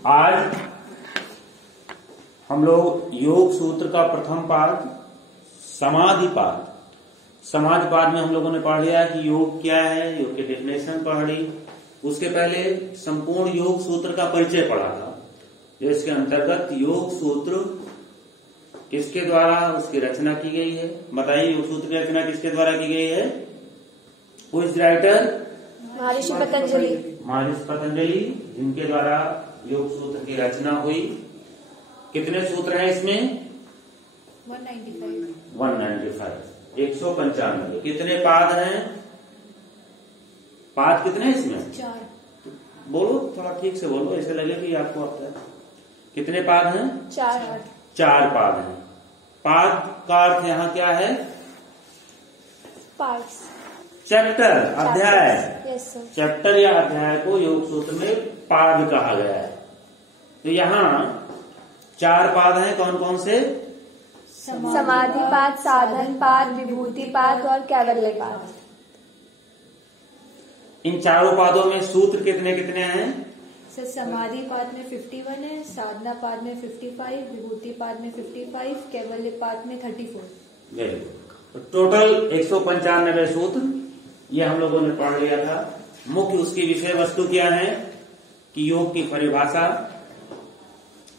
आज हम लोग योग सूत्र का प्रथम पाद समाधिपाद। समाधिपाद में हम लोगों ने पढ़ लिया कि योग क्या है, योग की डेफिनेशन पढ़ ली। उसके पहले संपूर्ण योग सूत्र का परिचय पढ़ा था। इसके अंतर्गत योग सूत्र किसके द्वारा उसकी रचना की गई है, बताइए। योग सूत्र की रचना किसके द्वारा की गई है? Who is writer? महर्षि पतंजलि। महर्षि पतंजलि, जिनके द्वारा योग सूत्र की रचना हुई। कितने सूत्र हैं इसमें? 195, 195। कितने पाद हैं? पाद कितने हैं इसमें? 4। बोलो, थोड़ा ठीक से बोलो, ऐसे लगे कि आपको आता है। कितने पाद हैं? 4 पाद हैं। पाद का अर्थ यहाँ क्या है? पार्ट्स। चैप्टर, अध्याय। Yes sir. चैप्टर या अध्याय को योग सूत्र में पाद कहा गया है। तो यहाँ 4 पाद हैं। कौन कौन से? समाधिपाद, साधनपाद, विभूतिपाद और कैवल्यपाद। इन चारों पादों में सूत्र कितने कितने हैं? सर समाधि पाद में 51 है, साधना पाद में 55, विभूति पाद में 55, कैवल्य पाद में 34। Very good. तो टोटल 195 सूत्र ये हम लोगों ने पढ़ लिया था। मुख्य उसकी विषय वस्तु क्या है कि योग की परिभाषा,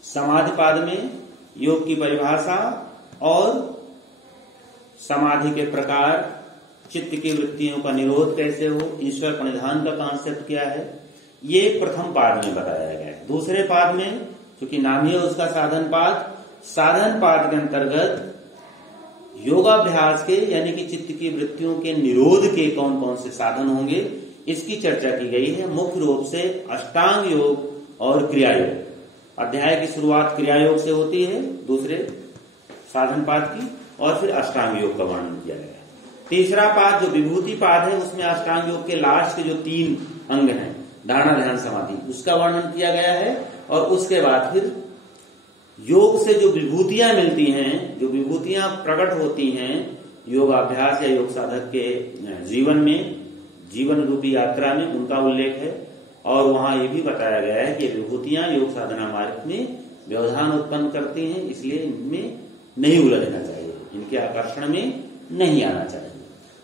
समाधि पाद में योग की परिभाषा और समाधि के प्रकार, चित्त की वृत्तियों का निरोध कैसे हो, ईश्वर प्रणिधान का कॉन्सेप्ट क्या है, ये प्रथम पाद में बताया गया है। दूसरे पाद में, क्योंकि नाम ही है उसका साधन पाद, साधन पाद के अंतर्गत योगाभ्यास के यानी कि चित्त की वृत्तियों के निरोध के कौन कौन से साधन होंगे, इसकी चर्चा की गई है। मुख्य रूप से अष्टांग योग और क्रिया योग। अध्याय की शुरुआत क्रिया योग से होती है, दूसरे साधन पाद की, और फिर अष्टांग योग का वर्णन किया गया है। तीसरा पाद जो विभूति पाद है, उसमें अष्टांग योग के लास्ट के जो 3 अंग हैं, धारणा, ध्यान, समाधि, उसका वर्णन किया गया है। और उसके बाद फिर योग से जो विभूतियां मिलती हैं, जो विभूतियां प्रकट होती हैं योगाभ्यास या योग साधक के जीवन में, जीवन रूपी यात्रा में, उनका उल्लेख है। और वहां ये भी बताया गया है कि विभूतियां योग साधना मार्ग में व्यवधान उत्पन्न करती हैं, इसलिए इनमें नहीं उलझना चाहिए, इनके आकर्षण में नहीं आना चाहिए।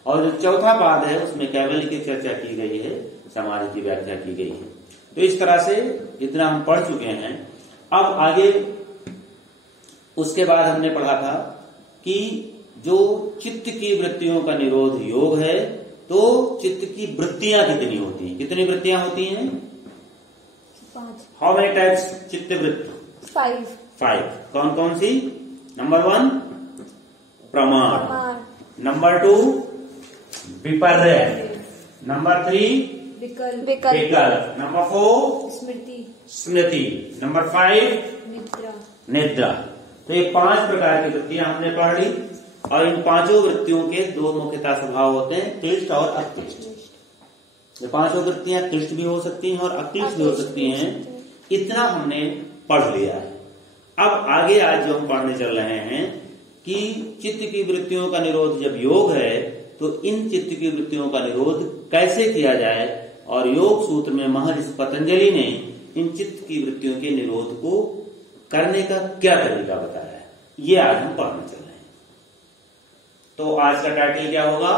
और जो चौथा पाद है उसमें कैवल्य की चर्चा की गई है, समाधि की व्याख्या की गई है। तो इस तरह से इतना हम पढ़ चुके हैं। अब आगे उसके बाद हमने पढ़ा था कि जो चित्त की वृत्तियों का निरोध योग है, तो चित्त की वृत्तियां कितनी होती हैं? कितनी वृत्तियां होती हैं? 5। हाउ मेनी टाइप्स चित्त वृत्ति? 5। कौन कौन सी? नंबर 1 प्रमाण, नंबर 2 विपर्य, नंबर 3 विकल्प, नंबर 4 स्मृति, नंबर 5 निद्रा। तो ये 5 प्रकार की वृत्तियां हमने पढ़ ली। और इन 5 वृत्तियों के 2 मुख्यतः स्वभाव होते हैं, क्लिष्ट और अक्लिष्ट। ये 5 वृत्तियां क्लिष्ट भी हो सकती हैं और अक्लिष्ट भी हो सकती हैं। इतना हमने पढ़ लिया है। अब आगे आज जो हम पढ़ने चल रहे हैं कि चित्त की वृत्तियों का निरोध जब योग है, तो इन चित्त की वृत्तियों का निरोध कैसे किया जाए, और योग सूत्र में महर्षि पतंजलि ने इन चित्त की वृत्तियों के निरोध को करने का क्या तरीका बताया है, ये आज हम पढ़ने चल रहे हैं। तो आज का टाइटल क्या होगा?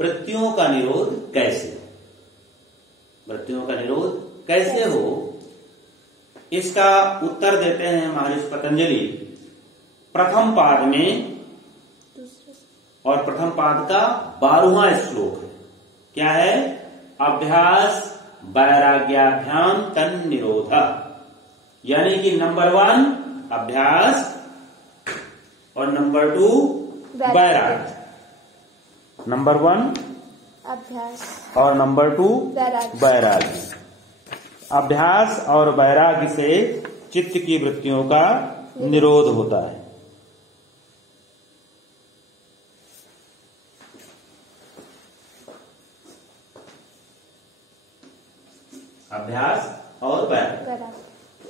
वृत्तियों का निरोध कैसे? वृत्तियों का निरोध कैसे हो, इसका उत्तर देते हैं महर्षि पतंजलि प्रथम पाद में। और प्रथम पाद का 12वां श्लोक है। क्या है? अभ्यास वैराग्याभ्याम तन्निरोध। यानी कि नंबर 1 अभ्यास और नंबर 2 वैराग्य। नंबर 1 अभ्यास और नंबर 2 वैराग्य। अभ्यास और वैराग्य से चित्त की वृत्तियों का निरोध होता है। अभ्यास और वैराग्य।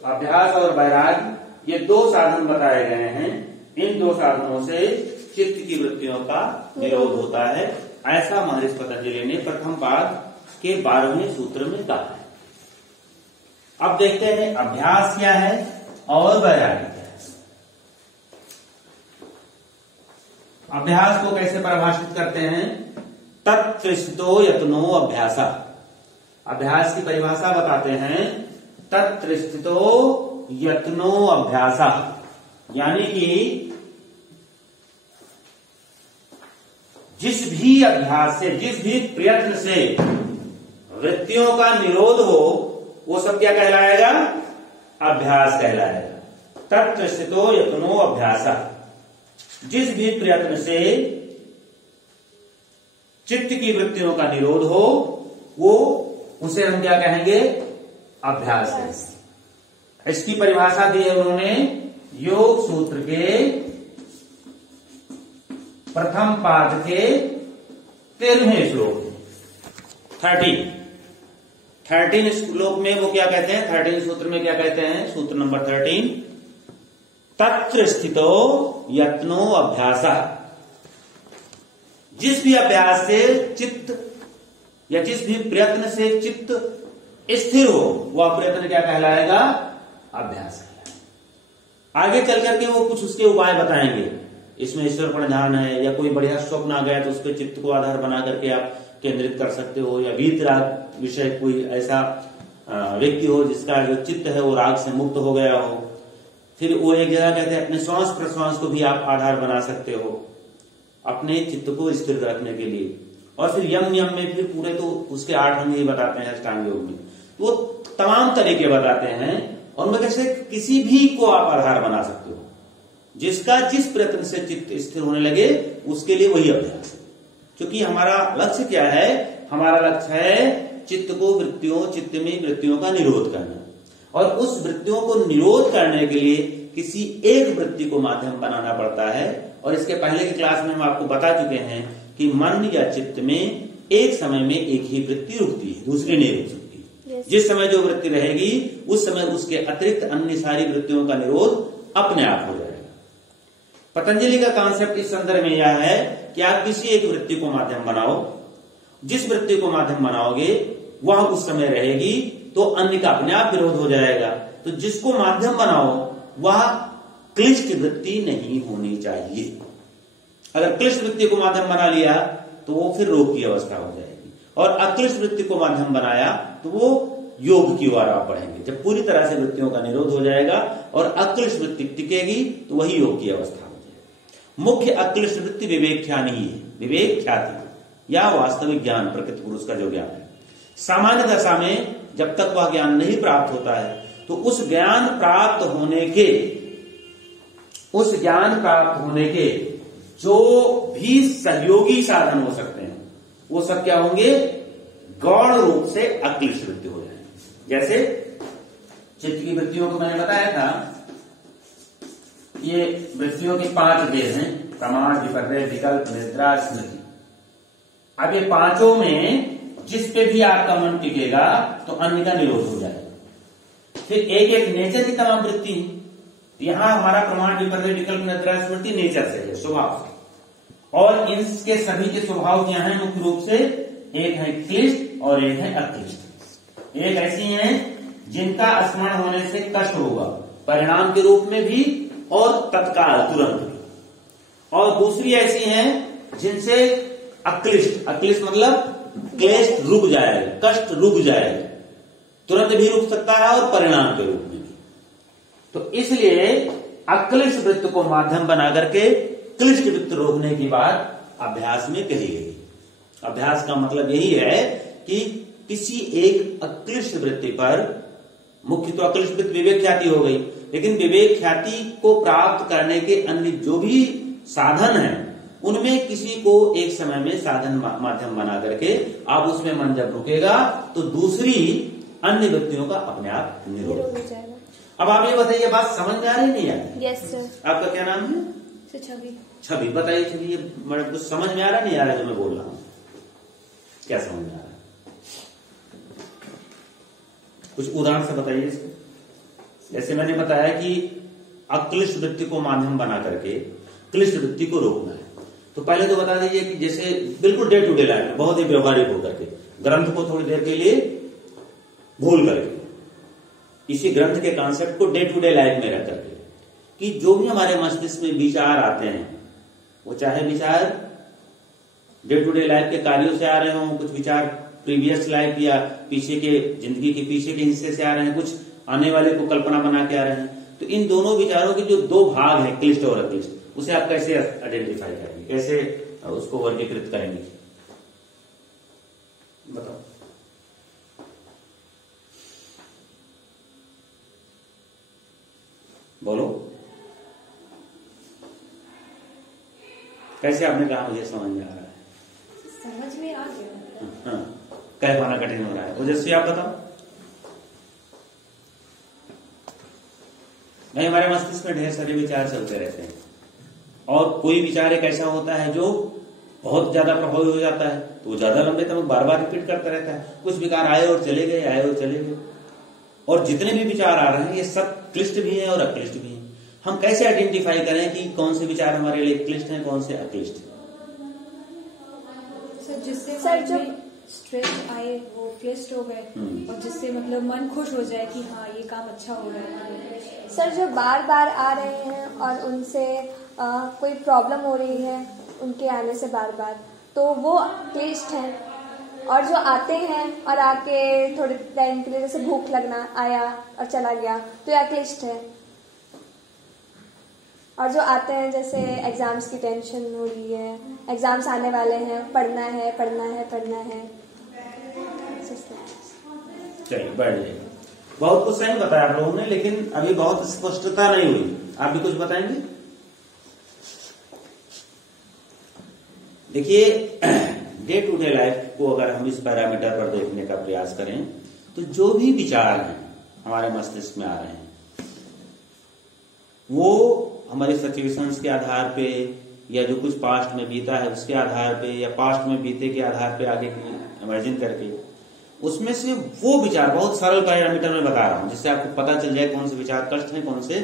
अभ्यास और वैराग्य ये 2 साधन बताए गए हैं। इन 2 साधनों से चित्त की वृत्तियों का निरोध होता है, ऐसा महर्षि पतंजलि ने प्रथम पाद के 12वें सूत्र में कहा है। अब देखते हैं अभ्यास क्या है और वैराग्य क्या है। अभ्यास को कैसे परिभाषित करते हैं? तत्त्रिष्ठितो यत्नो अभ्यासा। अभ्यास की परिभाषा बताते हैं तत्त्रिष्ठितो यत्नो अभ्यासा, यानी कि जिस भी अभ्यास से, जिस भी प्रयत्न से वृत्तियों का निरोध हो, वो सब क्या कहलाएगा? अभ्यास कहलाएगा। तत्त्रिष्ठितो यत्नो अभ्यासा, जिस भी प्रयत्न से चित्त की वृत्तियों का निरोध हो, वो उसे हम क्या कहेंगे? अभ्यास है। इसकी परिभाषा दी है उन्होंने योग सूत्र के प्रथम पाद के 13वें श्लोक में। 13 श्लोक में वो क्या कहते हैं? 13 सूत्र में क्या कहते हैं? सूत्र नंबर 13, तत्र स्थितो यत्नो अभ्यासा। जिस भी अभ्यास से चित्त या जिस भी प्रयत्न से चित्त स्थिर हो, वह प्रयत्न क्या कहलाएगा? अभ्यास कहलाएगा। आगे चल करके वो कुछ उसके उपाय बताएंगे। इसमें ईश्वर प्रणिधान है, या कोई बढ़िया स्वप्न आ गया तो उस पर चित्त को आधार बना करके आप केंद्रित कर सकते हो, या वीतराग विषय कोई ऐसा व्यक्ति हो जिसका जो चित्त है वो राग से मुक्त हो गया हो। फिर वो एक जगह कहते हैं अपने श्वास प्रश्वास को भी आप आधार बना सकते हो अपने चित्त को स्थिर रखने के लिए। और फिर यम नियम में फिर पूरे तो उसके 8 अंग ही बताते हैं अष्टांग योग में, वो तमाम तरीके बताते हैं। और उनमें कैसे किसी भी को आप आधार बना सकते हो, जिसका जिस प्रयत्न से चित्त स्थिर होने लगे उसके लिए वही अभ्यास है। क्योंकि हमारा लक्ष्य क्या है? हमारा लक्ष्य है चित्त को चित्त में वृत्तियों का निरोध करना, और उस वृत्तियों को निरोध करने के लिए किसी एक वृत्ति को माध्यम बनाना पड़ता है। और इसके पहले की क्लास में हम आपको बता चुके हैं कि मन या चित्त में एक समय में एक ही वृत्ति रुकती है, दूसरी नहीं रुक सकती। जिस समय जो वृत्ति रहेगी उस समय उसके अतिरिक्त अन्य सारी वृत्तियों का निरोध अपने आप हो जाएगा। पतंजलि का कॉन्सेप्ट इस संदर्भ में यह है कि आप किसी एक वृत्ति को माध्यम बनाओ, जिस वृत्ति को माध्यम बनाओगे वह उस समय रहेगी तो अन्य का अपने आप विरोध हो जाएगा। तो जिसको माध्यम बनाओ वह क्लिष्ट वृत्ति नहीं होनी चाहिए। अगर क्लिष्ट वृत्ति को माध्यम बना लिया तो वो फिर रोग की अवस्था हो जाएगी, और अक्लिष्ट वृत्ति को माध्यम बनाया तो वो योग की ओर आप बढ़ेंगे। जब पूरी तरह से वृत्तियों का निरोध हो जाएगा और अक्लिष्ट वृत्ति टिकेगी तो वही योग की अवस्था हो जाएगी। मुख्य अक्लिष्ट वृत्ति विवेक ख्याति है, विवेक ख्याति या वास्तविक ज्ञान, प्रकृति पुरुष का जो ज्ञान है। सामान्य दशा में जब तक वह ज्ञान नहीं प्राप्त होता है तो उस ज्ञान प्राप्त होने के जो भी सहयोगी साधन हो सकते हैं वो सब क्या होंगे? गौण रूप से अक्लिष्ट वृत्ति हो जाएंगे। जैसे चित्त की वृत्तियों को मैंने बताया था, ये वृत्तियों के 5 भेद हैं, प्रमाण, विपर्य, विकल्प, निद्रा, स्मृति। अब ये पांचों में जिस पे भी आपका मन टिकेगा तो अन्य का निरोध हो जाएगा। फिर एक एक नेचर की तमाम वृत्ति, यहां हमारा प्रमाण, विपर्य, विकल्प, निद्रा, स्मृति नेचर से है, स्वभाव से। और इनके सभी के स्वभाव क्या हैं? मुख्य रूप से एक है क्लिष्ट और एक है अक्लिष्ट। एक ऐसी हैं जिनका स्मरण होने से कष्ट होगा, परिणाम के रूप में भी और तत्काल तुरंत भी। और दूसरी ऐसी हैं जिनसे अक्लिष्ट मतलब क्लेश रुक जाएगा, कष्ट रुक जाएगा, तुरंत भी रुक सकता है और परिणाम के रूप में भी। तो इसलिए अक्लिष्ट वृत्त को माध्यम बना करके क्लिष्ट वृत्त रोकने की बात अभ्यास में कही गई। अभ्यास का मतलब यही है कि किसी एक अक्लिष्ट वृत्ति पर, मुख्य तो अक्लिष्ट वृत्ति विवेक ख्याति हो गई, लेकिन विवेक ख्याति को प्राप्त करने के अन्य जो भी साधन हैं उनमें किसी को एक समय में साधन माध्यम बना करके आप उसमें मन जब रुकेगा तो दूसरी अन्य वृत्तियों का अपने आप निरोध हो जाएगा। अब आप ये बताइए, बात समझ में आ रही नहीं आ रही? Yes sir. आपका क्या नाम है? छवि। बताइए छवि, ये कुछ समझ में आ रहा नहीं आ रहा जो मैं बोल रहा हूँ? क्या समझ में आ रहा है? कुछ उदाहरण से बताइए इसको। जैसे मैंने बताया कि अक्लिष्ट वृत्ति को माध्यम बना करके क्लिष्ट वृत्ति को रोकना है, तो पहले तो बता दीजिए कि जैसे बिल्कुल डे टू डे लाइफ में बहुत ही व्यवहारिक होकर के ग्रंथ को थोड़ी देर के लिए भूल करके इसी ग्रंथ के कॉन्सेप्ट को डे टू डे लाइफ में रह करके, कि जो भी हमारे मस्तिष्क में विचार आते हैं, वो चाहे विचार डे टू डे लाइफ के कार्यों से आ रहे हों, कुछ विचार प्रीवियस लाइफ या पीछे के जिंदगी के पीछे के हिस्से से आ रहे हैं, कुछ आने वाले को कल्पना बना के आ रहे हैं, तो इन दोनों विचारों के जो दो भाग हैं, क्लिष्ट और अक्लिष्ट, उसे आप कैसे आइडेंटिफाई करेंगे, कैसे उसको वर्गीकृत करेंगे, बताओ। बोलो, कैसे आपने कहा मुझे समझ में आ रहा है? समझ में आ गया। हाँ, कह पाना कठिन हो रहा है। ओजस्वी आप बताओ। नहीं, हमारे मस्तिष्क में ढेर सारे विचार चलते रहते हैं, और कोई विचार एक ऐसा होता है जो बहुत ज्यादा प्रभावी हो जाता है, तो वो ज्यादा लंबे तक बार बार रिपीट करता रहता है। कुछ विचार आए और चले गए, आए और चले गए, और जितने भी विचार आ रहे हैं ये सब क्लिष्ट भी हैं और अक्लिष्ट भी हैं। हम कैसे आइडेंटिफाई करें कि कौन से विचार हमारे लिए क्लिष्ट हैं, कौन से अक्लिष्ट हैं? सर, जिससे सर, जो स्ट्रेस आए वो क्लिष्ट हो गए, और जिससे मतलब मन खुश हो जाए कि हाँ ये काम अच्छा हो रहा है। सर, जो बार बार आ रहे हैं और उनसे कोई प्रॉब्लम हो रही है उनके आने से बार बार, तो वो क्लिष्ट हैं। और जो आते हैं और आके थोड़े टाइम के लिए, जैसे भूख लगना, आया और चला गया, तो यह क्लिष्ट है। और जो आते हैं, जैसे एग्जाम्स की टेंशन हो रही है, एग्जाम्स आने वाले हैं, पढ़ना है पढ़ना है पढ़ना है। चलिए बैठ जाइए। बहुत कुछ सही बताया आप लोगों ने, लेकिन अभी बहुत स्पष्टता नहीं हुई। आप भी कुछ बताएंगे? देखिए, डे टू डे लाइफ को अगर हम इस पैरामीटर पर देखने का प्रयास करें, तो जो भी विचार हैं हमारे मस्तिष्क में आ रहे हैं, वो हमारे सिचुएशंस के आधार पे, या जो कुछ पास्ट में बीता है उसके आधार पे, या पास्ट में बीते के आधार पे आगे की इमेजिन करके, उसमें से वो विचार बहुत सरल पैरामीटर में बता रहा हूं, जिससे आपको पता चल जाए कौन से विचार क्लिष्ट हैं, कौन से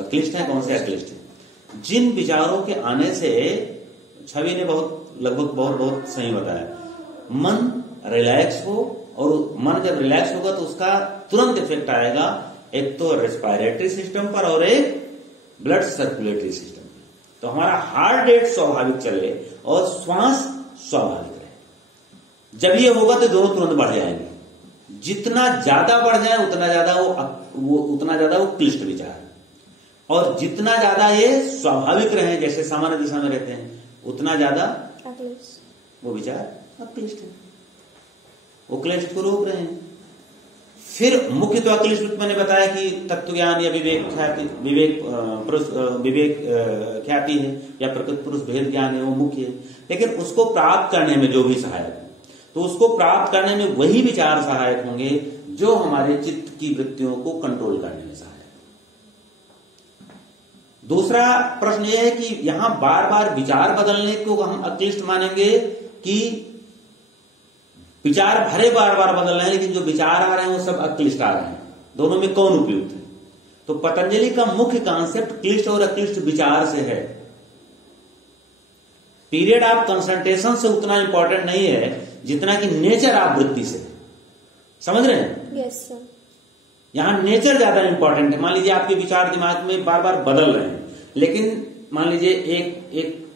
क्लिष्ट हैं, कौन से अक्लिष्ट हैं। जिन विचारों के आने से, छवि ने लगभग बहुत सही बताया, मन रिलैक्स हो, और मन जब रिलैक्स होगा तो उसका तुरंत इफेक्ट आएगा, एक तो रेस्पिरेटरी सिस्टम पर और एक ब्लड सर्कुलेटरी सिस्टम पर। तो हमारा हार्ट रेट स्वाभाविक चले और श्वास स्वाभाविक रहे। जब ये होगा तो दोनों तुरंत बढ़ जाएंगे। जितना ज्यादा बढ़ जाए उतना ज्यादा वो क्लिष्ट विचार है, और जितना ज्यादा ये स्वाभाविक रहे, जैसे सामान्य दिशा में रहते हैं, उतना ज्यादा वो विचार अक्लिष्ट है, वो क्लिष्ट को रोक रहे हैं। फिर मुख्य तो अक्लिष्ट मैंने बताया कि तत्व ज्ञान या विवेक ख्याति है, या प्रकृति पुरुष भेद ज्ञान है, वो मुख्य है। लेकिन उसको प्राप्त करने में जो भी सहायक है, तो उसको प्राप्त करने में वही विचार सहायक होंगे जो हमारे चित्त की वृत्तियों को कंट्रोल करने में सहायक। दूसरा प्रश्न यह है कि यहां बार बार विचार बदलने को हम अक्लिष्ट मानेंगे कि विचार भरे बार बार बदल रहे हैं, लेकिन जो विचार आ रहे हैं वो सब अक्लिष्ट आ रहे हैं? दोनों में कौन उपयुक्त है? तो पतंजलि का मुख्य कॉन्सेप्ट क्लिष्ट और अक्लिष्ट विचार से है। पीरियड ऑफ कंसंट्रेशन से उतना इंपॉर्टेंट नहीं है जितना कि नेचर ऑफ वृत्ति से। समझ रहे हैं? Yes sir. यहां नेचर ज्यादा इंपॉर्टेंट है। मान लीजिए आपके विचार दिमाग में बार बार बदल रहे हैं, लेकिन मान लीजिए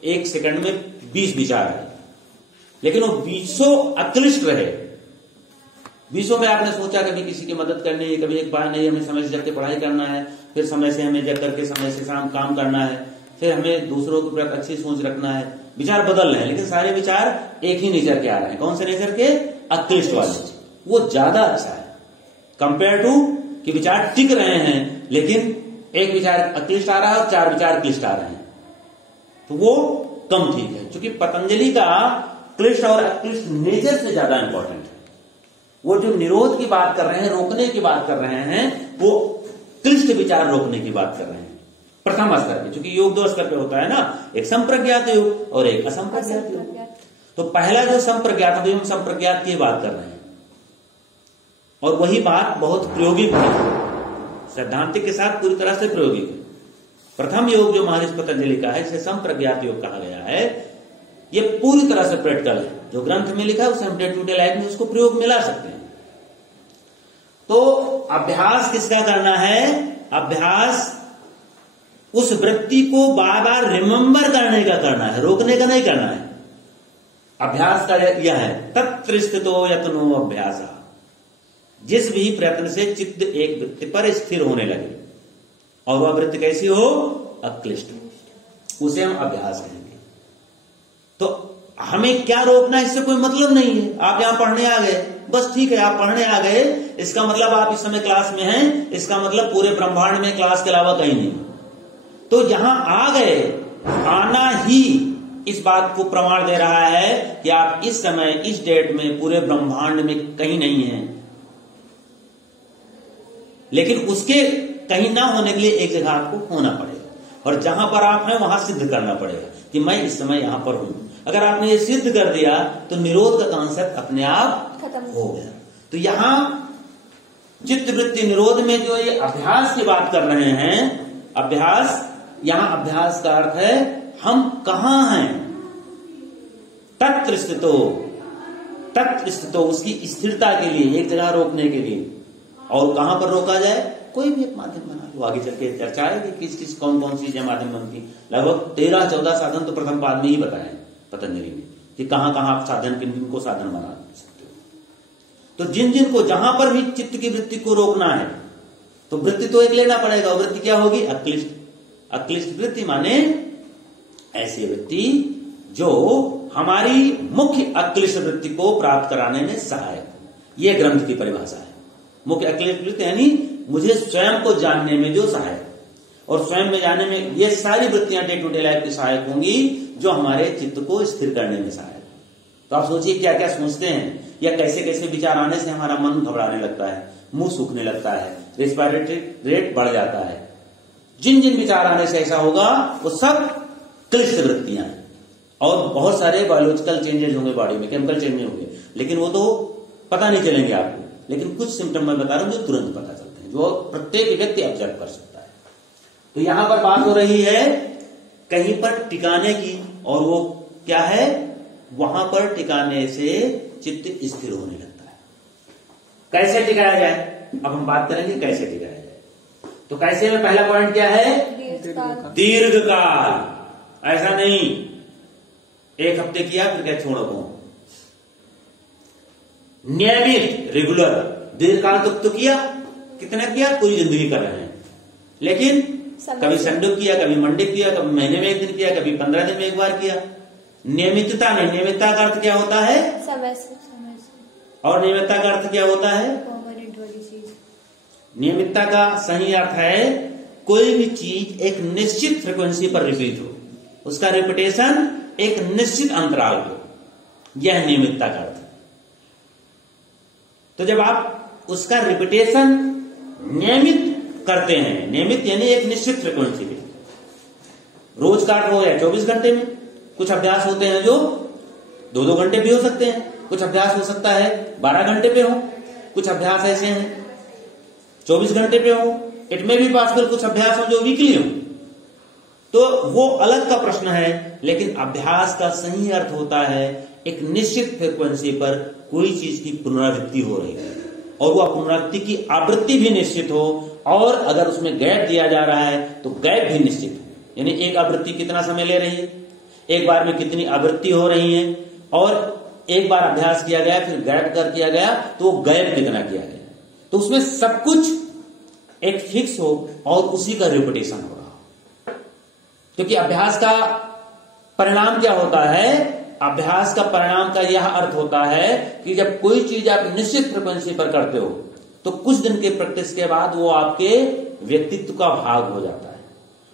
एक सेकंड में 20 विचार है, लेकिन वो 20 अक्लिष्ट रहे। 20 में आपने सोचा कभी किसी की मदद करनी है, कभी एक बार नहीं हमें समय से जग के पढ़ाई करना है, फिर समय से हमें जग करके समय से शाम काम करना है, फिर हमें दूसरों के प्रति अच्छी सोच रखना है। विचार बदल रहे हैं, लेकिन सारे विचार एक ही नेचर के आ रहे हैं। कौन से नेचर के? अक्लिष्ट वाले। वो ज्यादा अच्छा है कंपेयर टू कि विचार टिक रहे हैं, लेकिन एक विचार अक्लिष्ट आ रहा है और 4 विचार क्लिष्ट आ रहे हैं, तो वो कम ठीक है। क्योंकि पतंजलि का क्लिष्ट और अक्लिष्ट नेचर से ज्यादा इंपॉर्टेंट है। वो जो निरोध की बात कर रहे हैं, रोकने की बात कर रहे हैं, वो क्लिष्ट विचार रोकने की बात कर रहे हैं प्रथम स्तर पे। क्योंकि योग 2 स्तर पे होता है ना, एक संप्रज्ञात योग और एक असंप्रज्ञात योग। तो पहला जो संप्रज्ञात, अभी हम संप्रज्ञात की बात कर रहे हैं, और वही बात बहुत प्रायोगिक है, सैद्धांतिक के साथ पूरी तरह से प्रायोगिक है। प्रथम योग जो महर्षि पतंजलि का है, जिसे संप्रज्ञात योग कहा गया है, ये पूरी तरह से प्रैक्टिकल है। जो ग्रंथ में लिखा है उसे हम डे टू डे लाइफ में उसको प्रयोग में ला सकते हैं। तो अभ्यास किसका करना है? अभ्यास उस वृत्ति को बार बार रिमेंबर करने का करना है, रोकने का नहीं करना है। अभ्यास का यह है तत्र स्थितो यत्नो अभ्यास, जिस भी प्रयत्न से चित्त एक वृत्ति पर स्थिर होने लगे और वह वृत्ति कैसी हो? अक्लिष्ट, उसे हम अभ्यास कहेंगे। तो हमें क्या रोकना है, इससे कोई मतलब नहीं है। आप यहां पढ़ने आ गए, बस ठीक है, आप पढ़ने आ गए, इसका मतलब आप इस समय क्लास में हैं, इसका मतलब पूरे ब्रह्मांड में क्लास के अलावा कहीं नहीं। तो यहां आ गए, आना ही इस बात को प्रमाण दे रहा है कि आप इस समय इस डेट में पूरे ब्रह्मांड में कहीं नहीं हैं। लेकिन उसके कहीं ना होने के लिए एक जगह आपको होना पड़ेगा, और जहां पर आप हैं वहां सिद्ध करना पड़ेगा कि मैं इस समय यहां पर हूं। अगर आपने ये सिद्ध कर दिया तो निरोध का कॉन्सेप्ट अपने आप खत्म हो गया। तो यहां चित्त वृत्ति निरोध में जो ये अभ्यास की बात कर रहे हैं, अभ्यास, यहां अभ्यास का अर्थ है हम कहां हैं। तत्र स्थितो, तत्र स्थितो, उसकी स्थिरता के लिए, एक जगह रोकने के लिए। और कहां पर रोका जाए? कोई भी एक माध्यम बना लो। आगे चल के चर्चा है कि किस किस कौन कौन सी चीजें माध्यम बनती। लगभग 13-14 साधन तो प्रथम पाद में ही बताए पतंजलि में कि कहां कहां आप साधन, किन किन को साधन बना सकते हो। तो जिन जिन को जहां पर भी चित्त की वृत्ति को रोकना है, तो वृत्ति तो एक लेना पड़ेगा। वृत्ति क्या होगी? अक्लिष्ट। अक्लिष्ट वृत्ति माने ऐसी वृत्ति जो हमारी मुख्य अक्लिष्ट वृत्ति को प्राप्त कराने में सहायक हो। यह ग्रंथ की परिभाषा है। मुख्य अक्लिष्ट वृत्ति यानी मुझे स्वयं को जानने में जो सहायक, और स्वयं में जानने में ये सारी वृत्तियां डे टू डे लाइफ की सहायक होंगी जो हमारे चित्त को स्थिर करने में सहायक। तो आप सोचिए क्या क्या सोचते हैं, या कैसे कैसे विचार आने से हमारा मन घबराने लगता है, मुंह सूखने लगता है, रेस्पिरेटरी रेट बढ़ जाता है। जिन जिन विचार आने से ऐसा होगा वो सब क्लिष्ट वृत्तियां हैं। और बहुत सारे बायोलॉजिकल चेंजेस होंगे बॉडी में, केमिकल चेंजेस होंगे, लेकिन वो तो पता नहीं चलेंगे आपको। लेकिन कुछ सिम्टम मैं बता रहा हूं जो तुरंत पता चलते हैं, जो प्रत्येक व्यक्ति ऑब्जर्व कर सकता है। तो यहां पर बात हो रही है कहीं पर टिकाने की, और वो क्या है? वहां पर टिकाने से चित्त स्थिर होने लगता है। कैसे टिकाया जाए? अब हम बात करेंगे कैसे टिकाया जाए। तो कैसे में पहला पॉइंट क्या है? दीर्घकाल। ऐसा नहीं एक हफ्ते किया फिर क्या छोड़ दो, नियमित, रेगुलर। दीर्घकाल तो किया, कितना किया? पूरी जिंदगी कर रहे हैं, लेकिन कभी संडे किया, कभी मंडे किया, कभी महीने में एक दिन किया, कभी 15 दिन में एक बार किया। नियमितता नहीं। नियमितता का अर्थ क्या होता है? समय से। और नियमितता का अर्थ क्या होता है? परमानेंट वाली चीज। नियमितता का सही अर्थ है कोई भी चीज एक निश्चित फ्रीक्वेंसी पर रिपीट हो, उसका रिपीटेशन एक निश्चित अंतराल पे, यह नियमितता का अर्थ है। तो जब आप उसका रिपीटेशन नियमित करते हैं, नियमित यानी एक निश्चित फ्रीक्वेंसी पे, रोज का हो या 24 घंटे में, कुछ अभ्यास होते हैं जो 2-2 घंटे भी हो सकते हैं, कुछ अभ्यास हो सकता है 12 घंटे पे हो, कुछ अभ्यास ऐसे हैं 24 घंटे पे हो, इट में भी पॉसिबल कुछ अभ्यास हो जो वीकली हो। तो वो अलग का प्रश्न है, लेकिन अभ्यास का सही अर्थ होता है एक निश्चित फ्रीक्वेंसी पर कोई चीज की पुनरावृत्ति हो रही है, और वह पुनरावृत्ति की आवृत्ति भी निश्चित हो, और अगर उसमें गैप दिया जा रहा है तो गैप भी निश्चित हो। यानी एक आवृत्ति कितना समय ले रही है, एक बार में कितनी आवृत्ति हो रही है, और एक बार अभ्यास किया गया फिर गैप कर किया गया तो वो गैप कितना किया गया। तो उसमें सब कुछ एक फिक्स हो और उसी का रिपीटेशन हो रहा हो। क्योंकि अभ्यास का परिणाम क्या होता है? अभ्यास का परिणाम का यह अर्थ होता है कि जब कोई चीज आप निश्चित फ्रीक्वेंसी पर करते हो तो कुछ दिन के प्रैक्टिस के बाद वो आपके व्यक्तित्व का भाग हो जाता है,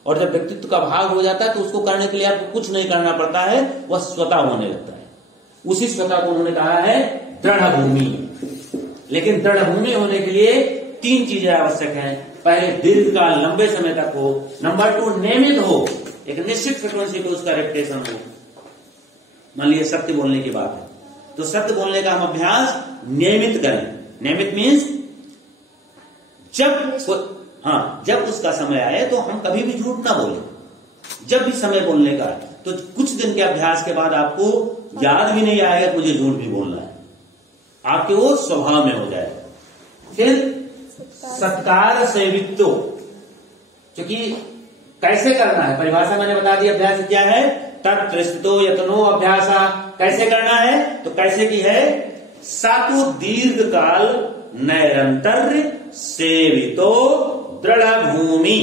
और जब व्यक्तित्व का भाग हो जाता है तो उसको करने के लिए आपको कुछ नहीं करना पड़ता है, वह स्वतः होने लगता है। उसी स्वतः को उन्होंने कहा है दृढ़ भूमि। लेकिन दृढ़ भूमि होने के लिए 3 चीजें आवश्यक हैं। पहले दीर्घकाल, लंबे समय तक हो। नंबर 2 नियमित हो, एक निश्चित फ्रीक्वेंसी पे उसका रेपिटेशन हो। मान लीजिए सत्य बोलने की बात है, तो सत्य बोलने का हम अभ्यास नियमित करें। नियमित मीन्स जब उसका समय आए तो हम कभी भी झूठ ना बोले। जब भी समय बोलने का तो कुछ दिन के अभ्यास के बाद आपको याद भी नहीं आएगा मुझे झूठ भी बोलना है, आपके वो स्वभाव में हो जाएगा। फिर सत्कार सेवितो, क्योंकि कैसे करना है परिभाषा मैंने बता दी। अभ्यास क्या है? तत्त्रिस्तो यत्नो अभ्यासा। कैसे करना है? तो कैसे की है? सातु दीर्घ काल नैरंतर सेवितो दृढ़ भूमि।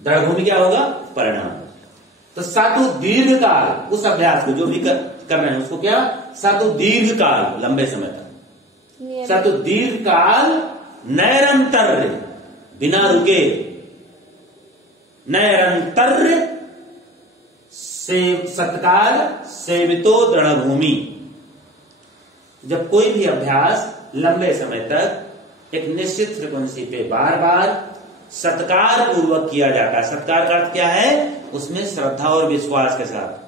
दृढ़ भूमि क्या होगा? परिणाम। तो सातु दीर्घ काल उस अभ्यास को जो भी कर रहे हैं उसको क्या? सातु दीर्घ काल, लंबे समय तक। सातु दीर्घ काल नैरंतर, बिना रुके, नैरंतर सत्कार सेवितो दृढ़ भूमि। जब कोई भी अभ्यास लंबे समय तक एक निश्चित फ्रिक्वेंसी पे बार बार सत्कार पूर्वक किया जाता है। सत्कार का अर्थ क्या है? उसमें श्रद्धा और विश्वास के साथ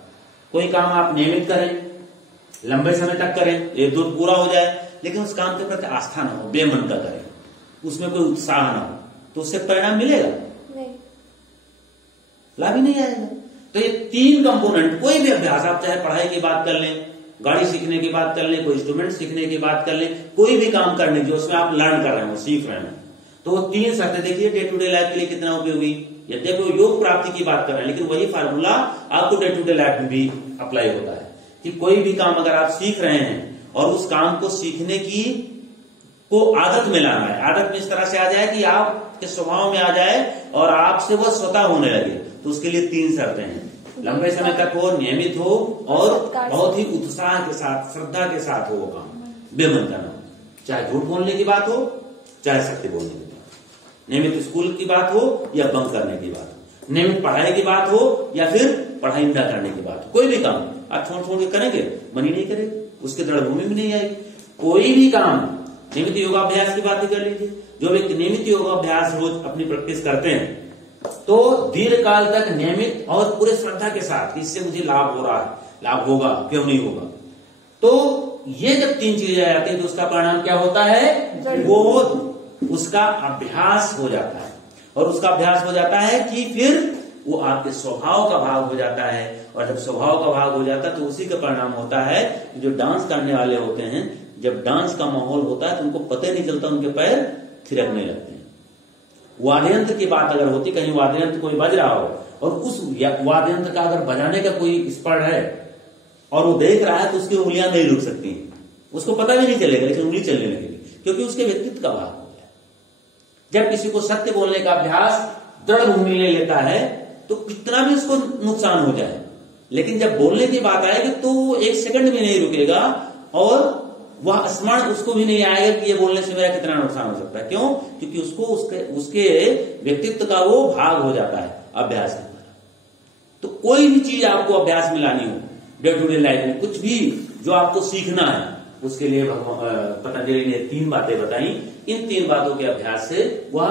कोई काम आप नियमित करें, लंबे समय तक करें, एक दूर पूरा हो जाए, लेकिन उस काम के प्रति आस्था ना हो, बेमन का करें, उसमें कोई उत्साह ना हो, तो उससे परिणाम मिलेगा? नहीं, लाभ ही नहीं आएगा। तो ये तीन कंपोनेंट, कोई भी अभ्यास, आप चाहे पढ़ाई की बात कर लें, गाड़ी सीखने की बात कर लें, कोई इंस्ट्रूमेंट सीखने की बात कर लें, कोई भी काम करने जो उसमें आप लर्न कर रहे हो, सीख रहे हैं, तो वो तीन शर्तें देखिए डे टू डे लाइफ के लिए कितना उपयोगी। यद्यपि वो योग प्राप्ति की बात कर रहे हैं, लेकिन वही फार्मूला आपको डे टू डे लाइफ में भी अप्लाई होता है कि कोई भी काम अगर आप सीख रहे हैं और उस काम को सीखने की को आदत में लाना है, आदत में इस तरह से आ जाए कि आपके स्वभाव में आ जाए और आपसे वह स्वतः होने लगे, तो उसके लिए तीन शर्तें हैं। लंबे समय तक हो, नियमित हो और बहुत ही उत्साह के साथ, श्रद्धा के साथ हो वो काम, बेमन का ना हो। चाहे झूठ बोलने की बात हो, चाहे सत्य बोलने की बात, नियमित स्कूल की बात हो या बंक करने की बात हो, नियमित पढ़ाई की बात हो या फिर पढ़ाई न करने की बात हो, कोई भी काम आप छोड़ छोड़ के करेंगे, मन ही नहीं करेगा, उसके दृढ़ भूमि में नहीं आएगी। कोई भी काम, नियमित योगाभ्यास की बात कर लीजिए, जो व्यक्ति नियमित योगाभ्यास रोज अपनी प्रैक्टिस करते हैं तो दीर्घ काल तक नियमित और पूरे श्रद्धा के साथ, इससे मुझे लाभ हो रहा है, लाभ होगा, क्यों नहीं होगा, तो ये जब तीन चीजें आ जाती है तो उसका परिणाम क्या होता है? वो उसका अभ्यास हो जाता है, और उसका अभ्यास हो जाता है कि फिर वो आपके स्वभाव का भाग हो जाता है, और जब स्वभाव का भाग हो जाता है तो उसी का परिणाम होता है कि जो डांस करने वाले होते हैं, जब डांस का माहौल होता है तो उनको पता नहीं चलता, उनके पैर थिरकने लगते हैं। वाद्य यंत्र की बात अगर होती, कहीं वाद्य यंत्र कोई बज रहा हो और उस वाद्य यंत्र का अगर बजाने का कोई स्पर्ट है और वो देख रहा है तो उसकी उंगलियां नहीं रुक सकती, उसको पता भी नहीं चलेगा, लेकिन उंगली चलने लगेगी, क्योंकि उसके व्यक्तित्व का भाग हो गया। जब किसी को सत्य बोलने का अभ्यास दृढ़ भूमि ले लेता है तो कितना भी उसको नुकसान हो जाए, लेकिन जब बोलने की बात आएगी तो वो एक सेकंड भी नहीं रुकेगा और वह स्मरण उसको भी नहीं आएगा कि ये बोलने से मेरा कितना नुकसान हो सकता है। क्यों? क्योंकि उसको उसके व्यक्तित्व का वो भाग हो जाता है अभ्यास के द्वारा। तो कोई भी चीज आपको अभ्यास में लानी हो डे टू डे लाइफ में, कुछ भी जो आपको सीखना है, उसके लिए पतंजलि ने तीन बातें बताई। इन तीन बातों के अभ्यास से वह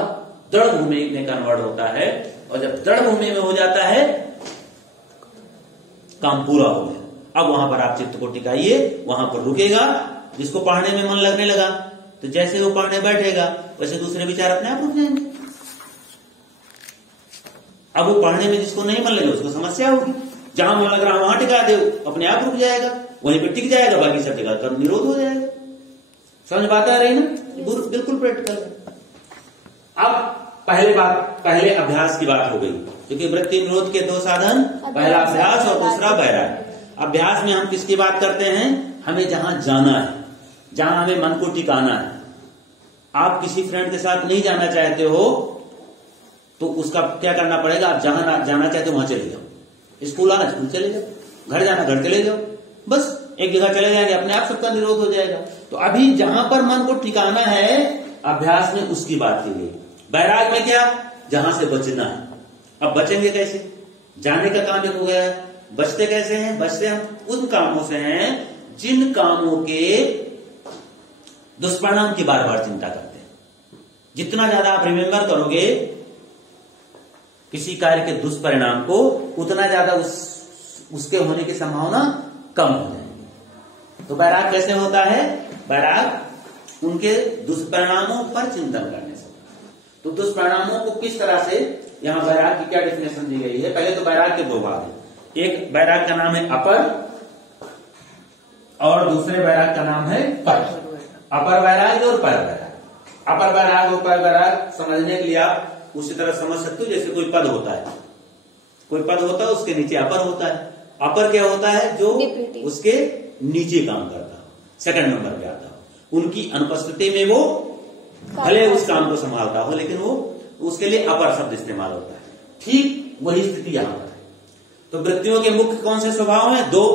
दृढ़ भूमि में कन्वर्ट होता है, और जब दृढ़ भूमि में हो जाता है काम पूरा हो गया। अब वहां पर आप चित्त को टिकाइए, वहां पर रुकेगा। जिसको पढ़ने में मन लगने लगा तो जैसे वो पढ़ने बैठेगा वैसे दूसरे विचार अपने आप रुक जाएंगे। अब वो पढ़ने में जिसको नहीं मन लगे उसको समस्या होगी, जहां मन लग रहा वहां टिका दे, अपने आप रुक जाएगा, वहीं पर टिक जाएगा, बाकी सब जगह तब निरोध हो जाएगा। समझ बात आ रही ना? बिल्कुल प्रैक्टिकल है। अब पहले अभ्यास की बात हो गई, क्योंकि वृत्ति निरोध के दो साधन, पहला अभ्यास और दूसरा वैराग्य। अभ्यास में हम किसकी बात करते हैं? हमें जहां जाना है, जहां हमें मन को टिकाना है। आप किसी फ्रेंड के साथ नहीं जाना चाहते हो तो उसका क्या करना पड़ेगा? आप जहां जाना चाहते हो वहां चले जाओ, स्कूल आना स्कूल चले जाओ, घर जाना घर चले जाओ, बस एक जगह चले जाएंगे, अपने आप सबका निरोध हो जाएगा। तो अभी जहां पर मन को ठिकाना है अभ्यास में, उसकी बात की गई। वैराग्य में क्या? जहां से बचना है। अब बचेंगे कैसे? जाने का काम एक हो गया है, बचते कैसे हैं? बचते हम उन कामों से हैं जिन कामों के दुष्परिणाम की बार बार चिंता करते हैं। जितना ज्यादा आप रिमेंबर करोगे किसी कार्य के दुष्परिणाम को, उतना ज्यादा उसके होने की संभावना कम हो जाएगी। तो वैराग कैसे होता है? वैराग उनके दुष्परिणामों पर चिंतन करने से। तो दुष्परिणामों को किस तरह से, यहां वैराग की क्या डेफिनेशन दी गई है? पहले तो वैराग के दो भाग हैं, एक वैराग का नाम है अपर और दूसरे वैराग का नाम है पर। अपर वैराग्य और पर वैराग्य। अपर वैराग उपर वैराग समझने के लिए आप उसी तरह समझ सकते हो जैसे कोई पद होता है, कोई पद होता है उसके नीचे अपर होता है। अपर क्या होता है? जो उसके नीचे काम करता हो, सेकंड नंबर पे आता हो, उनकी अनुपस्थिति में वो भले उस काम को संभालता हो लेकिन वो उसके लिए अपर शब्द इस्तेमाल होता है। ठीक वही स्थिति यहां पर है। तो वृत्तियों के मुख्य कौन से स्वभाव हैं? दो।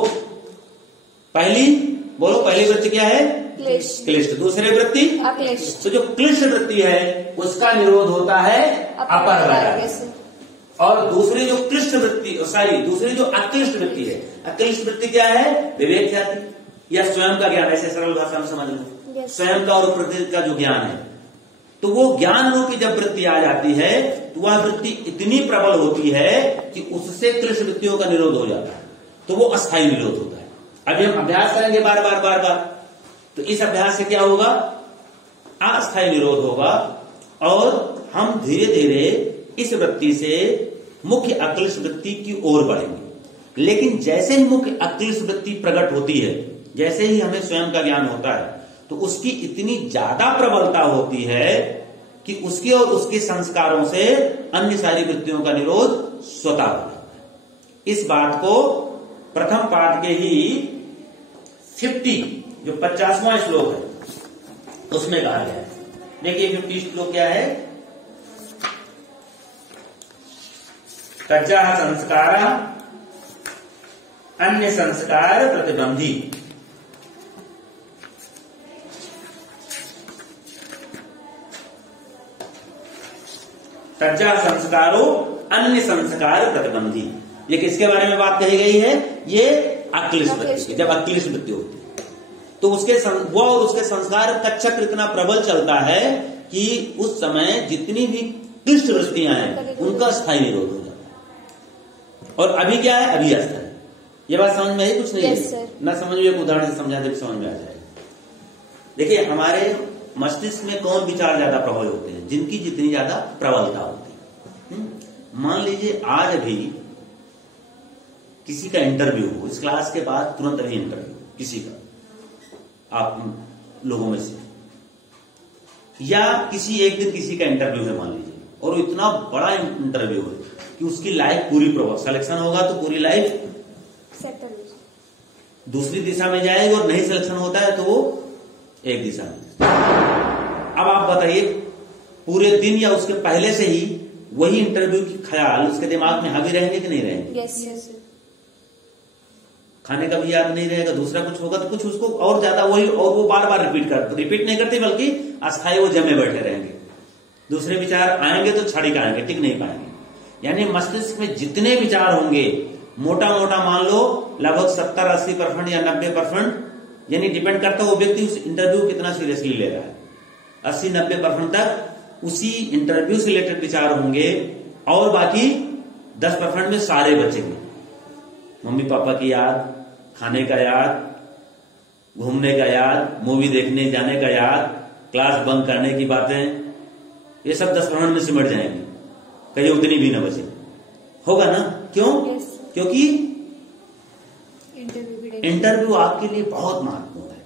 पहली बोलो, पहली वृत्ति क्या है? क्लिष्ट। दूसरी वृत्ति अक्लिष्ट। तो जो क्लिष्ट वृत्ति है उसका निरोध होता है अपर वैराग्य से। और दूसरी जो क्लिष्ट वृत्ति दूसरी जो अक्लिष्ट वृत्ति है, अक्लिष्ट वृत्ति क्या है? विवेक ख्याति या स्वयं का ज्ञान, ऐसे सरल भाषा में समझ लो। स्वयं का और प्रकृति का जो ज्ञान है, तो वो ज्ञान रूपी जब वृत्ति आ जाती है तो वह वृत्ति इतनी प्रबल होती है कि उससे क्लिष्ट वृत्तियों का निरोध हो जाता है। तो वो अस्थायी निरोध होता है। अभी हम अभ्यास करेंगे बार बार, तो इस अभ्यास से क्या होगा? अस्थायी निरोध होगा और हम धीरे धीरे इस वृत्ति से मुख्य अक्लिष्ट वृत्ति की ओर बढ़ेंगे। लेकिन जैसे ही मुख्य अक्लिष्ट वृत्ति प्रकट होती है, जैसे ही हमें स्वयं का ज्ञान होता है, तो उसकी इतनी ज्यादा प्रबलता होती है कि उसके और उसके संस्कारों से अन्य सारी वृत्तियों का निरोध स्वतः हो जाता है। इस बात को प्रथम पाठ के ही 50 जो 50वां श्लोक है उसमें कहा गया है। देखिए 50 श्लोक क्या है? तज्जा संस्कार अन्य संस्कार प्रतिबंधी। तज्जा संस्कारो अन्य संस्कार प्रतिबंधी। ये किसके बारे में बात कही गई है? ये अक्लिष्ट वृत्ति। जब अक्लिष्ट वृत्ति होती है तो वो और उसके संस्कार का चक्र इतना प्रबल चलता है कि उस समय जितनी भी क्लिष्ट वृत्तियां हैं उनका स्थायी निरोध हो जाता है। और अभी क्या है? अभी अस्थायी। ये बात समझ में आई? कुछ नहीं है ना समझ में, एक उदाहरण से समझा दे समझ में आ जाएगा। देखिए हमारे मस्तिष्क में कौन विचार ज्यादा प्रबल होते हैं? जिनकी जितनी ज्यादा प्रबलता होती है। मान लीजिए आज अभी किसी का इंटरव्यू हो, इस क्लास के बाद तुरंत अभी इंटरव्यू किसी का, आप लोगों में से, या किसी एक दिन किसी का इंटरव्यू है मान लीजिए, और इतना बड़ा इंटरव्यू है कि उसकी लाइफ पूरी सिलेक्शन होगा तो पूरी लाइफ दूसरी दिशा में जाएगी, और नहीं सिलेक्शन होता है तो वो एक दिशा में। अब आप बताइए पूरे दिन या उसके पहले से ही वही इंटरव्यू की ख्याल उसके दिमाग में हावी रहेंगे कि नहीं रहेंगे? यस। खाने का भी याद नहीं रहेगा, दूसरा कुछ होगा तो कुछ उसको और ज्यादा वही, और वो बार बार रिपीट नहीं करते बल्कि अस्थायी वो जमे बैठे रहेंगे। दूसरे विचार आएंगे तो छड़ी आएंगे, टिक नहीं पाएंगे। यानी मस्तिष्क में जितने विचार होंगे, मोटा मान लो लगभग 70-80% या 90%, यानी डिपेंड करता है वो व्यक्ति उस इंटरव्यू कितना सीरियसली ले रहा है। 80-90% तक उसी इंटरव्यू से रिलेटेड विचार होंगे, और बाकी 10% में सारे बचेंगे। मम्मी पापा की याद, खाने का याद, घूमने का याद, मूवी देखने जाने का याद, क्लास बंक करने की बातें, ये सब 10% में सिमट जाएंगे, कहीं उतनी भी ना बचे। होगा ना? क्यों? क्योंकि इंटरव्यू आपके लिए बहुत महत्वपूर्ण है,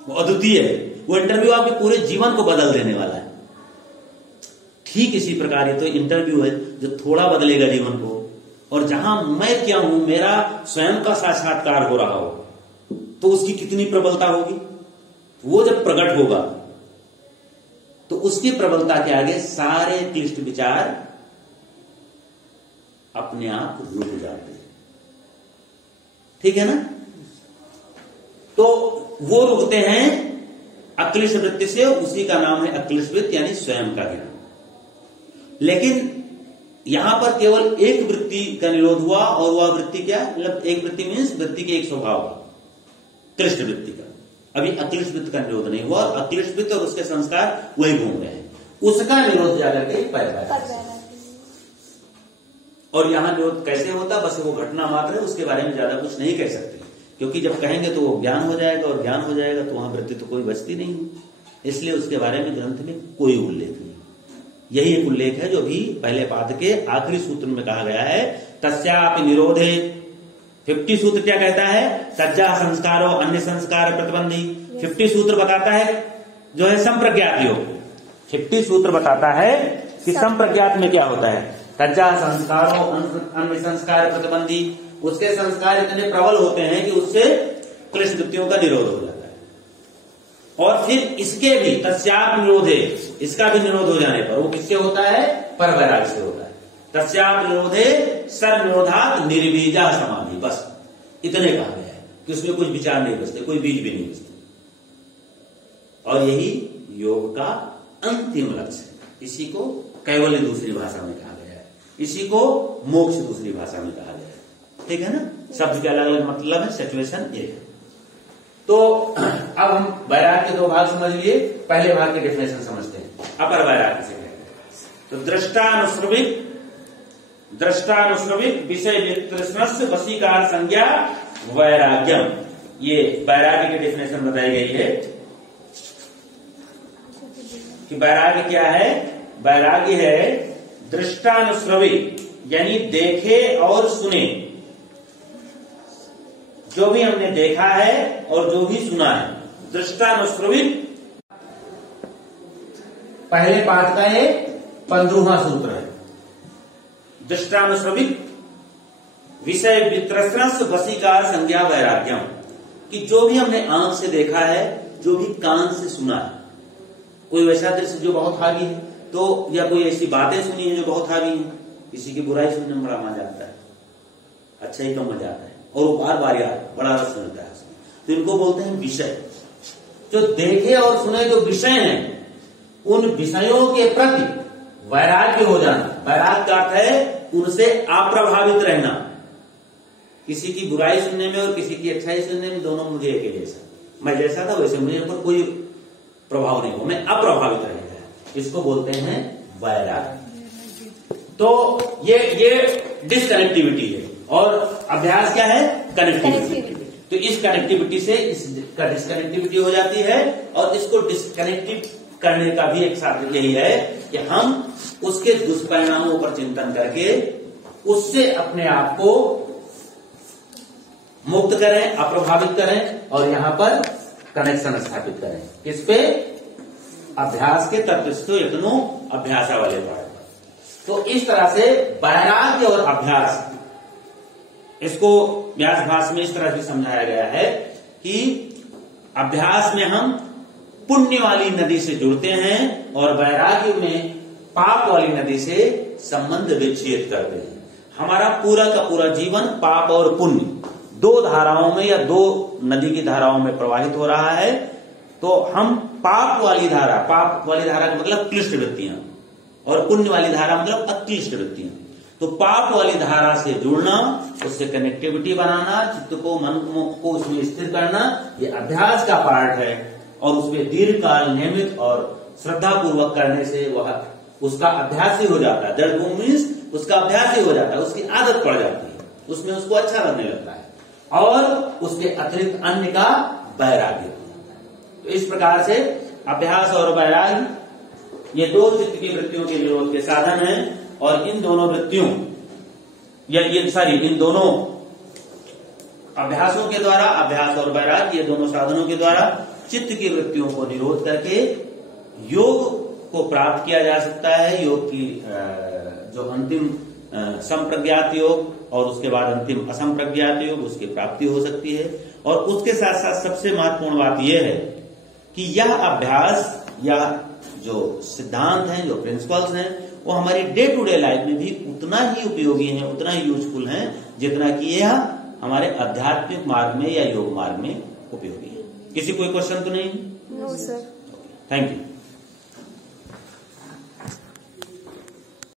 वो अद्वितीय है। वो इंटरव्यू आपके पूरे जीवन को बदल देने वाला है। ठीक इसी प्रकार ये तो इंटरव्यू है जो थोड़ा बदलेगा जीवन को, और जहां मैं क्या हूं, मेरा स्वयं का साक्षात्कार हो रहा हो, तो उसकी कितनी प्रबलता होगी। वो जब प्रकट होगा तो उसकी प्रबलता के आगे सारे क्लिष्ट विचार अपने आप रुक जाते हैं। ठीक है ना? तो वो रुकते हैं अक्लिष्ट वृत्ति से, उसी का नाम है अक्लिष्ट वृत्ति, यानी स्वयं का ज्ञान। लेकिन यहां पर केवल एक वृत्ति का निरोध हुआ, और वह वृत्ति क्या? मतलब एक वृत्ति मीन्स वृत्ति के एक स्वभाव, क्लिष्ट वृत्ति का। अभी अक्लिष्ट वृत्ति का निरोध नहीं हुआ, और अक्लिष्ट वृत्ति और उसके संस्कार वही घूम रहे हैं। उसका निरोध जाकर के पैदा, और यहां निरोध कैसे होता, बस वो घटना मात्र है, उसके बारे में ज्यादा कुछ नहीं कह सकते, क्योंकि जब कहेंगे तो वो ज्ञान हो जाएगा, और ज्ञान हो जाएगा तो वहां वृत्ति तो कोई बचती नहीं, इसलिए उसके बारे में ग्रंथ में कोई उल्लेख नहीं। यही एक उल्लेख है जो भी पहले पाद के आखिरी सूत्र में कहा गया है, तस्यापि निरोधे। 50 सूत्र क्या कहता है? तज्जा संस्कारो अन्य संस्कार प्रतिबंधी। 50 सूत्र बताता है जो है संप्रज्ञात योग, 50 सूत्र बताता है कि संप्रज्ञात में क्या होता है। कच्चा संस्कारों अन्य संस्कार प्रतिबंधी, उसके संस्कार इतने प्रबल होते हैं कि उससे क्लिष्ट वृत्तियों का निरोध हो जाता है। और फिर इसके भी तस्याप निरोधे, इसका भी निरोध हो जाने पर वो किससे होता है? पर वैराग्य से होता है। तस्याप निरोधे सर्व निरोधात निर्बीजा समाधि, बस इतने कहा गया है कि उसमें कुछ विचार नहीं बचते, कोई बीज भी नहीं बचते। और यही योग का अंतिम लक्ष्य है। इसी को कैवल्य दूसरी भाषा में कहा गया है, इसी को मोक्ष दूसरी भाषा में कहा गया है। ठीक है ना, शब्द के अलग अलग मतलब है, सिचुएशन एक है। तो अब हम वैराग्य के दो भाग समझ लिए। पहले भाग की डेफिनेशन समझते हैं, अपर वैराग्य से कहते हैं। तो दृष्टानुश्रविक विषय तृष्णस्य वशीकार संज्ञा वैराग्यम, ये वैराग्य की डेफिनेशन बताई गई है कि वैराग्य क्या है। वैराग्य है दृष्टानुश्रविक, यानी देखे और सुने, जो भी हमने देखा है और जो भी सुना है। दृष्टानुश्रविक पहले पाठ का ये 15वां सूत्र है। दृष्टानुश्रविक विषय वितृष्णस्य वशीकार संज्ञा वैराग्यम, कि जो भी हमने आंख से देखा है, जो भी कान से सुना है, कोई वैसा दृश्य जो बहुत हावी है, तो या कोई ऐसी बातें सुनी है जो बहुत हावी है। किसी की बुराई सुनने में बड़ा मजा आता है, अच्छा ही कम मजा आता है, और वो बार बार याद बड़ा रस मिलता है। तो इनको बोलते हैं विषय। जो देखे और सुने जो विषय हैं, उन विषयों के प्रति वैराग्य हो जाना। वैराग्य का अर्थ है उनसे अप्रभावित रहना। किसी की बुराई सुनने में और किसी की अच्छाई सुनने में दोनों मुझे एक जैसा, मैं जैसा था वैसे मुझे पर कोई प्रभाव नहीं हो, मैं अप्रभावित रहेगा, इसको बोलते हैं वैराग्य। तो ये डिसकनेक्टिविटी है और अभ्यास क्या है? कनेक्टिविटी। तो इस कनेक्टिविटी से इसका डिसकनेक्टिविटी हो जाती है, और इसको डिसकनेक्टिव करने का भी एक साधन यही है कि हम उसके दुष्परिणामों पर चिंतन करके उससे अपने आप को मुक्त करें, अप्रभावित करें, और यहां पर कनेक्शन स्थापित करें। किस पे? अभ्यास के तत्व यत्नो अभ्यास वाले पाठ पर। तो इस तरह से वैराग्य और अभ्यास, इसको व्यास भाष्य में इस तरह से समझाया गया है कि अभ्यास में हम पुण्य वाली नदी से जुड़ते हैं और वैराग्य में पाप वाली नदी से संबंध विच्छेद करते हैं। हमारा पूरा का पूरा जीवन पाप और पुण्य दो धाराओं में या दो नदी की धाराओं में प्रवाहित हो रहा है। तो हम पाप वाली धारा का मतलब क्लिष्ट वृत्तियां, और पुण्य वाली धारा मतलब अक्लिष्ट वृत्तियां। तो पाप वाली धारा से जुड़ना, उससे कनेक्टिविटी बनाना, चित्त को, मन को उसमें स्थिर करना, ये अभ्यास का पार्ट है। और उसमें दीर्घ काल नियमित और श्रद्धा पूर्वक करने से वह उसका अभ्यास ही हो जाता है। दृढ़ मीन्स उसका अभ्यास ही हो जाता है, उसकी आदत पड़ जाती है, उसमें उसको अच्छा लगने लगता है, और उसके अतिरिक्त अन्य का वैराग्य। तो इस प्रकार से अभ्यास और वैराग्य ये दो चित्त की वृत्तियों के निरोध के साधन हैं। और इन दोनों वृत्तियों इन दोनों अभ्यासों के द्वारा, अभ्यास और वैराग्य, ये दोनों साधनों के द्वारा चित्त की वृत्तियों को निरोध करके योग को प्राप्त किया जा सकता है। योग की जो अंतिम संप्रज्ञात योग और उसके बाद अंतिम असंप्रज्ञात योग, उसकी प्राप्ति हो सकती है। और उसके साथ साथ सबसे महत्वपूर्ण बात यह है कि यह अभ्यास या जो सिद्धांत हैं, जो प्रिंसिपल्स हैं, वो हमारी डे टू डे लाइफ में भी उतना ही उपयोगी है, उतना ही यूजफुल है, जितना कि यह हमारे आध्यात्मिक मार्ग में या योग मार्ग में उपयोगी है। किसी कोई क्वेश्चन तो नहीं? No sir. Thank you.